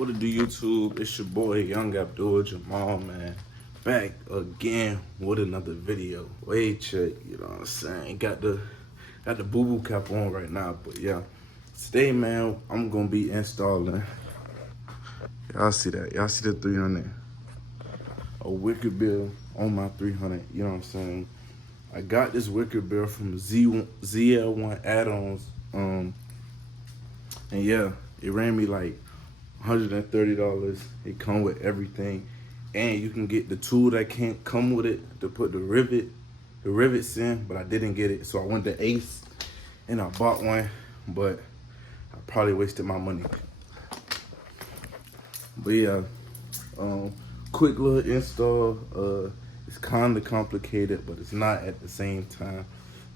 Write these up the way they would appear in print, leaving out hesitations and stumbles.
What it do, YouTube? It's your boy Young Abdul Jamal, man. Back again with another video. Wait, check, you know what I'm saying? Got the boo-boo cap on right now, but yeah. Today, man, I'm gonna be installing. Y'all see that? Y'all see the 300? A Wickerbill on my 300. You know what I'm saying? I got this Wickerbill from ZL1 add-ons. And yeah, it ran me like $130. It come with everything, and you can get the tool that can't come with it to put the rivets in, but I didn't get it, so I went to Ace and I bought one, but I probably wasted my money. But yeah, quick little install. It's kind of complicated, but it's not at the same time.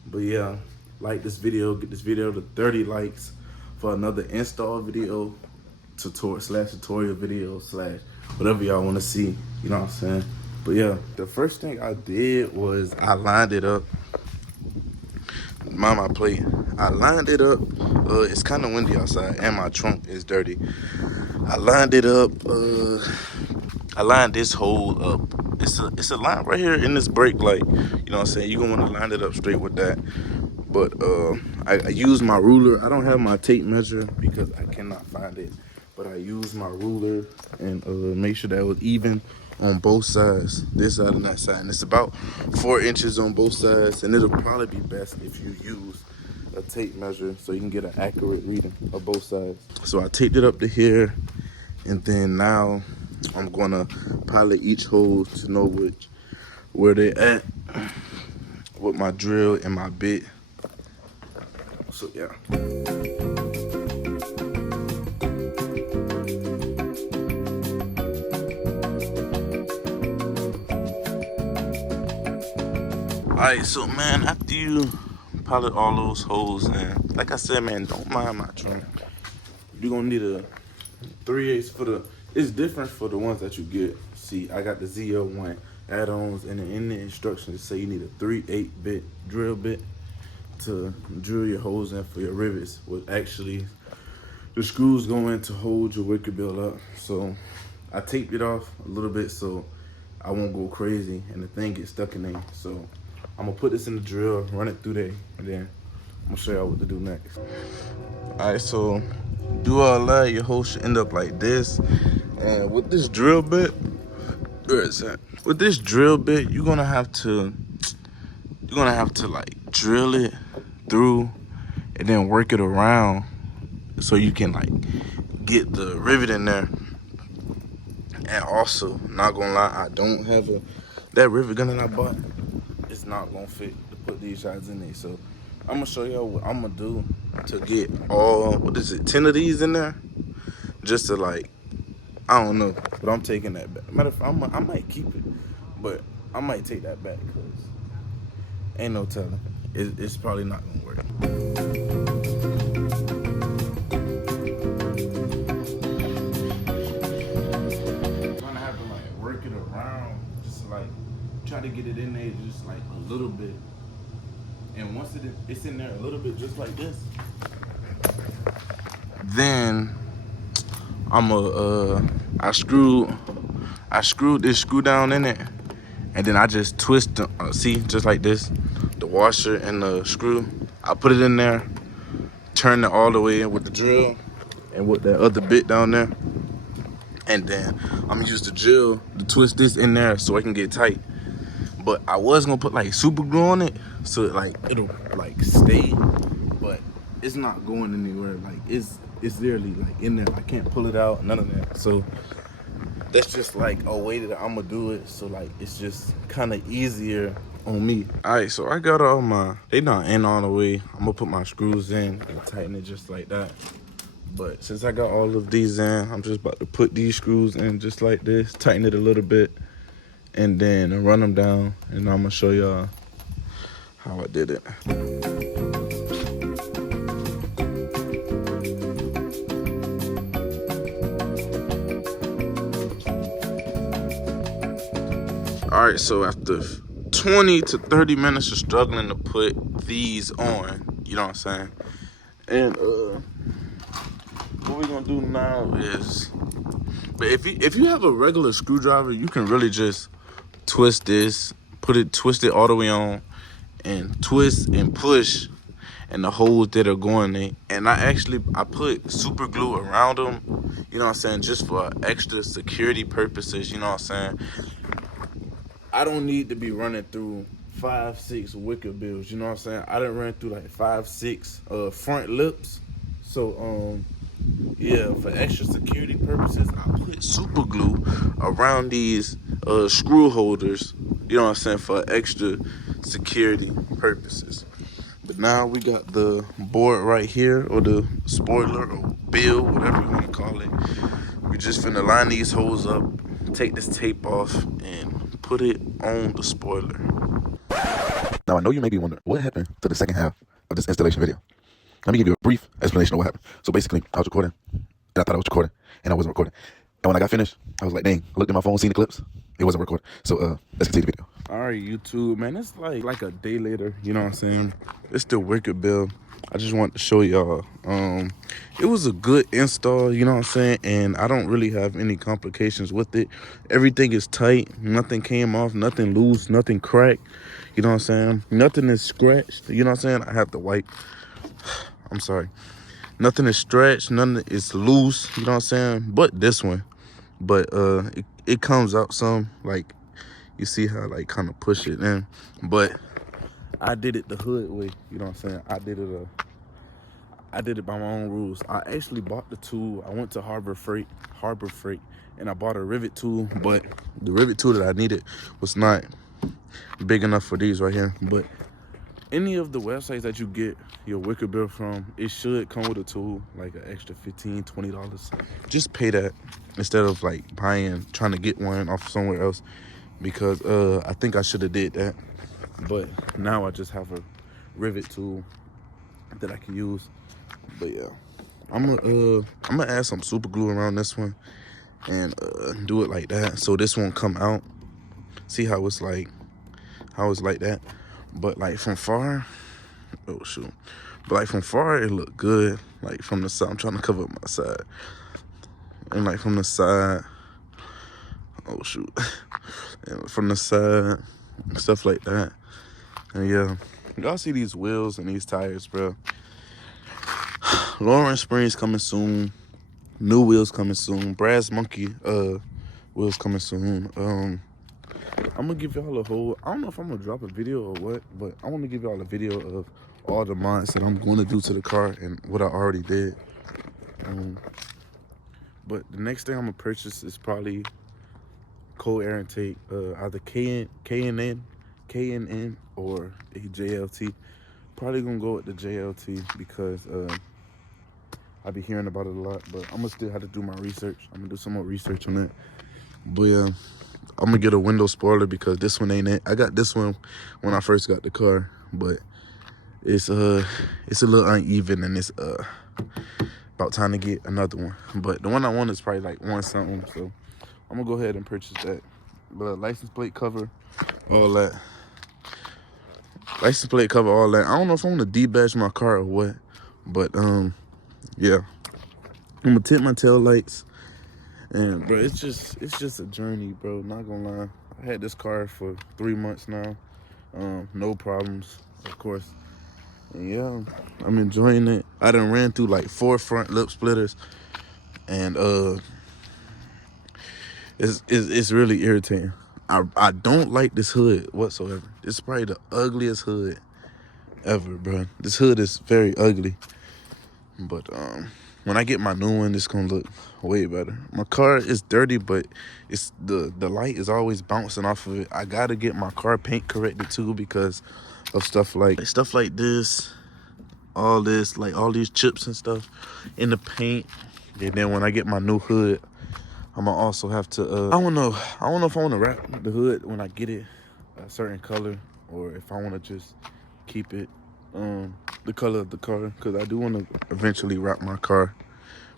But yeah, like this video, get this video to 30 likes for another install video, tutorial video / whatever y'all want to see, you know what I'm saying? But yeah, the first thing I did was I lined it up. Mind my plate. I lined it up. It's kind of windy outside and my trunk is dirty. I lined it up. I lined this hole up. It's a line right here in this brake light. You know what I'm saying? You're gonna want to line it up straight with that. But I use my ruler. I don't have my tape measure because I cannot find it. But I use my ruler and make sure that it was even on both sides, this side and that side. And it's about 4 inches on both sides. And it'll probably be best if you use a tape measure so you can get an accurate reading of both sides. So I taped it up to here. And then now I'm gonna pilot each hole to know where they at with my drill and my bit. So yeah. Alright, so man, after you pilot all those holes in, like I said, man, don't mind my trunk. You're gonna need a 3/8 for the. It's different for the ones that you get. See, I got the ZL1 add-ons, and in the instructions say you need a 3/8 bit drill bit to drill your holes in for your rivets. With actually the screws go in to hold your Wickerbill up. So I taped it off a little bit so I won't go crazy and the thing gets stuck in there. So I'm gonna put this in the drill, run it through there, and then I'm gonna show y'all what to do next. All right, so do all that, your hole should end up like this. And with this drill bit, where is that? With this drill bit, you're gonna have to like drill it through and then work it around so you can like get the rivet in there. And also, not gonna lie, I don't have that rivet gun that I bought. It's not gonna fit to put these shots in there. So I'm gonna show y'all what I'm gonna do to get all, 10 of these in there, just to like, I don't know, but I'm taking that back. Matter of fact, I might keep it, but I might take that back because ain't no telling. It's probably not gonna work. Work it around, just like try to get it in there just like a little bit, and once it's in there a little bit just like this, then I screwed this screw down in it, and then I just twist the, see, just like this, the washer and the screw. I put it in there, turn it all the way in with the drill and with that other bit down there. And then I'm gonna use the drill to twist this in there so it can get tight. But I was gonna put like super glue on it so it'll like stay, but it's not going anywhere. Like it's literally like in there. I can't pull it out, none of that. So that's just like a way that I'm gonna do it. So like it's just kind of easier on me. All right, so I got all my, they not in all the way. I'm gonna put my screws in and tighten it just like that. But since I got all of these in, I'm just about to put these screws in just like this, tighten it a little bit, and then run them down, and I'm gonna show y'all how I did it. All right, so after 20 to 30 minutes of struggling to put these on, you know what I'm saying? And what we're gonna do now is But if you have a regular screwdriver, you can really just twist this, twist it all the way on, and twist and push, and the holes that are going in. And I put super glue around them, you know what I'm saying, just for extra security purposes, you know what I'm saying. I don't need to be running through 5-6 Wickerbills, you know what I'm saying. I done ran through like 5-6 front lips. So yeah, for extra security purposes, I put super glue around these screw holders, you know what I'm saying, for extra security purposes. But now we got the board right here, or the spoiler, or bill, whatever you want to call it. We just finna line these holes up, take this tape off, and put it on the spoiler. Now, I know you may be wondering, what happened to the second half of this installation video? Let me give you a brief explanation of what happened. So basically, I was recording, and I thought I was recording, and I wasn't recording. And when I got finished, I was like, dang, I looked at my phone, seen the clips, it wasn't recording. So let's continue the video. All right, YouTube, man, it's like a day later, you know what I'm saying? It's the Wickerbill. I just wanted to show y'all. It was a good install, you know what I'm saying? And I don't really have any complications with it. Everything is tight. Nothing came off, nothing loose, nothing cracked. You know what I'm saying? Nothing is scratched. You know what I'm saying? I have to wipe. I'm sorry. Nothing is stretched. Nothing is loose. You know what I'm saying? But this one. But it comes out some, like, you see how I like kind of push it in. But I did it the hood way. You know what I'm saying? I did it by my own rules. I actually bought the tool. I went to Harbor Freight, and I bought a rivet tool. But the rivet tool that I needed was not big enough for these right here. But any of the websites that you get your Wickerbill from, it should come with a tool, like an extra $15-$20. Just pay that instead of like trying to get one off somewhere else, because I think I should have did that. But now I just have a rivet tool that I can use. But yeah, I'm gonna add some super glue around this one and do it like that, so this won't come out. See how it's like that. But like from far, oh shoot, but like from far it looked good. Like from the side, I'm trying to cover up my side, and like from the side, oh shoot, and from the side, stuff like that. And yeah, y'all see these wheels and these tires, bro. Lawrence Springs coming soon. New wheels coming soon. Brass Monkey wheels coming soon. I'm gonna give y'all a whole, I don't know if I'm gonna drop a video or what, but I want to give y'all a video of all the mods that I'm going to do to the car and what I already did. But the next thing I'm gonna purchase is probably cold air intake, either K&N or a JLT. Probably gonna go with the JLT because I be hearing about it a lot, but I'm gonna still have to do my research. I'm gonna do some more research on it. But yeah, I'm gonna get a window spoiler because this one ain't it. I got this one when I first got the car, but it's a little uneven, and it's about time to get another one. But the one I want is probably like 1 something, so I'm gonna go ahead and purchase that. But license plate cover, all that. License plate cover, all that. I don't know if I'm gonna debadge my car or what, but yeah, I'm gonna tint my tail lights. And bro, it's just a journey, bro. Not gonna lie. I had this car for 3 months now. No problems, of course. And yeah, I'm enjoying it. I done ran through like 4 front lip splitters, and it's really irritating. I don't like this hood whatsoever. It's probably the ugliest hood ever, bro. This hood is very ugly. But when I get my new one, it's gonna look way better. My car is dirty, but it's the light is always bouncing off of it. I gotta get my car paint corrected too because of stuff like this, all these chips and stuff in the paint. And then when I get my new hood, I'm gonna also have to I don't know if I want to wrap the hood when I get it a certain color, or if I want to just keep it the color of the car, because I do want to eventually wrap my car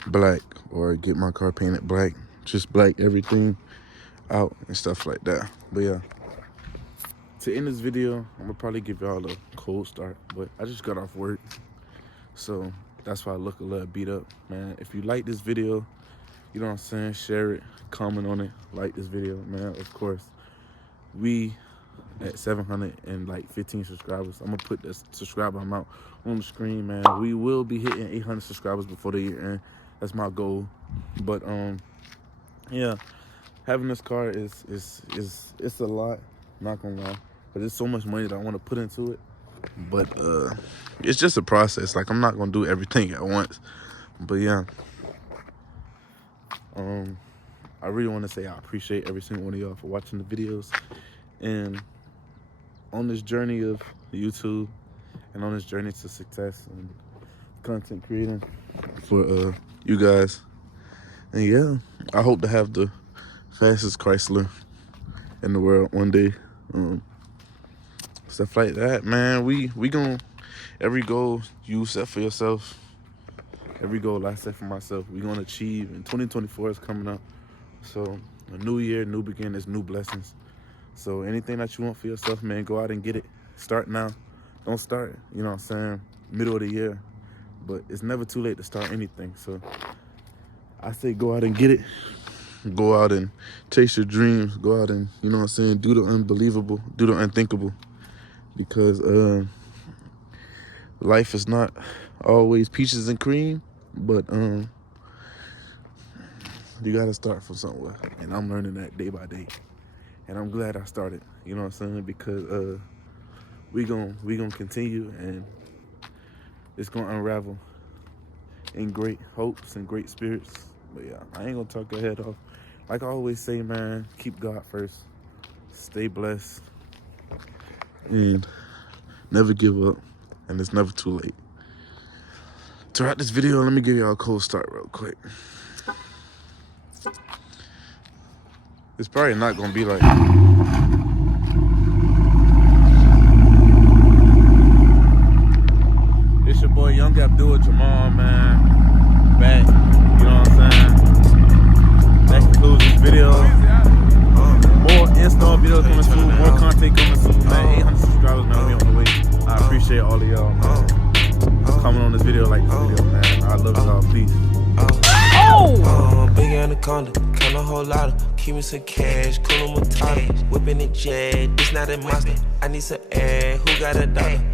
black or get my car painted black, just black everything out and stuff like that. But yeah, to end this video, I'm gonna probably give y'all a cold start, but I just got off work, so that's why I look a little beat up, man. If you like this video, You know what I'm saying? Share it, comment on it, like this video, man. Of course, we at 715 subscribers. I'm gonna put the subscriber amount on the screen, man. We will be hitting 800 subscribers before the year end. That's my goal. But yeah, having this car is it's a lot. Not gonna lie, but there's so much money that I want to put into it. But it's just a process. Like, I'm not gonna do everything at once. But yeah, I really want to say I appreciate every single one of y'all for watching the videos, and on this journey of YouTube, and on this journey to success and content creating for you guys. And yeah, I hope to have the fastest Chrysler in the world one day. Stuff like that, man. We gon' every goal you set for yourself, every goal I set for myself, we gonna achieve. And 2024 is coming up, so a new year, new beginnings, new blessings. So anything that you want for yourself, man, go out and get it. Start now. Don't start, you know what I'm saying, middle of the year. But it's never too late to start anything. So I say go out and get it. Go out and chase your dreams. Go out and, you know what I'm saying, do the unbelievable, do the unthinkable. Because life is not always peaches and cream, but you gotta start from somewhere. And I'm learning that day by day. And I'm glad I started, you know what I'm saying? Because we gonna continue, and it's gonna unravel in great hopes and great spirits. But yeah, I ain't gonna talk your head off. Like I always say, man, keep God first. Stay blessed. And never give up. And it's never too late. Throughout this video, let me give y'all a cold start real quick. It's probably not gonna be like... It's your boy Young Abdul Jamal, man. Back, you know what I'm saying? That concludes this video. More install videos coming soon, more content coming soon, man. 800 subscribers, man, we on the way. I appreciate all of y'all, man. Comment on this video, like this video, man. I love y'all, peace. Big anaconda, count a whole lot of. Keep me some cash, cool 'em with Tata. Whipping it jet, this not a monster. I need some air, who got a dollar?